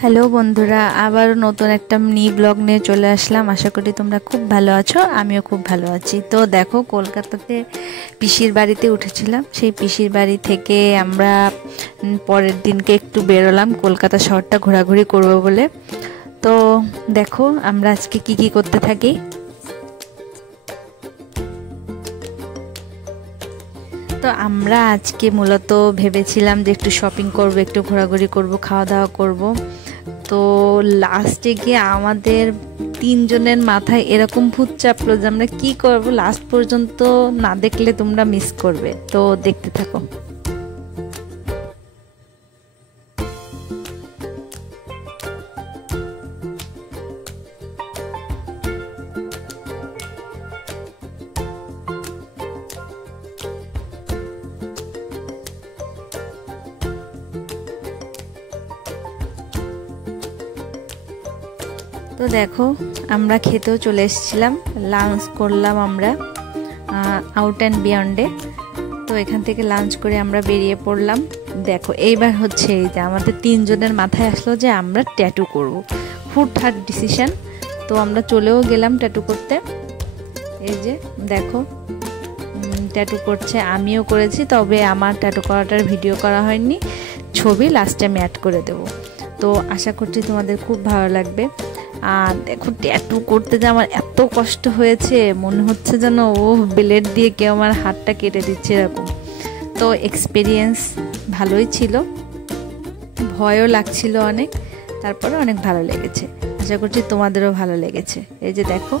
Hello বন্ধুরা, আবার নতুন একটা মিনি ব্লগ নিয়ে চলে আসলাম। আশা করি তোমরা খুব ভালো আছো, আমিও খুব ভালো আছি। তো দেখো, কলকাতাতে পিসির বাড়িতে উঠেছিলাম। সেই পিসির বাড়ি থেকে আমরা পরের দিনকে একটু বেরোলাম কলকাতা শহরটা ঘোরাঘুরি করব বলে। তো দেখো আমরা আজকে কি করতে থাকি। তো আমরা আজকে মূলত ভেবেছিলাম যে একটু শপিং করব, একটু ঘোরাঘুরি করব, খাওয়া দাওয়া করব। তো লাস্টে গিয়ে আমাদের তিনজনের মাথায় এরকম ভূত চাপলো যে আমরা কি করব, লাস্ট পর্যন্ত না দেখলে তোমরা মিস করবে। তো দেখতে থাকো। তো দেখো, আমরা খেতেও চলে এসেছিলাম, লাঞ্চ করলাম আমরা আউট অ্যান্ড বিয়ন্ডে। তো এখান থেকে লাঞ্চ করে আমরা বেরিয়ে পড়লাম। দেখো এইবার হচ্ছে এই যে আমাদের তিনজনের মাথায় আসলো যে আমরা ট্যাটু করব। হুটহাট ডিসিশন। তো আমরা চলেও গেলাম ট্যাটু করতে। এই যে দেখো, ট্যাটু করছে, আমিও করেছি, তবে আমার ট্যাটু করাটার ভিডিও করা হয়নি, ছবি লাস্টে আমি অ্যাড করে দেব। তো আশা করছি তোমাদের খুব ভালো লাগবে। আর দেখো, ট্যাটু করতে যে আমার এত কষ্ট হয়েছে, মনে হচ্ছে যেন ব্লেড দিয়ে কেউ আমার হাতটা কেটে দিচ্ছে এরকম। তো এক্সপিরিয়েন্স ভালোই ছিল, ভয়ও লাগছিল অনেক, তারপরে অনেক ভালো লেগেছে। আশা করছি তোমাদেরও ভালো লেগেছে। এই যে দেখো।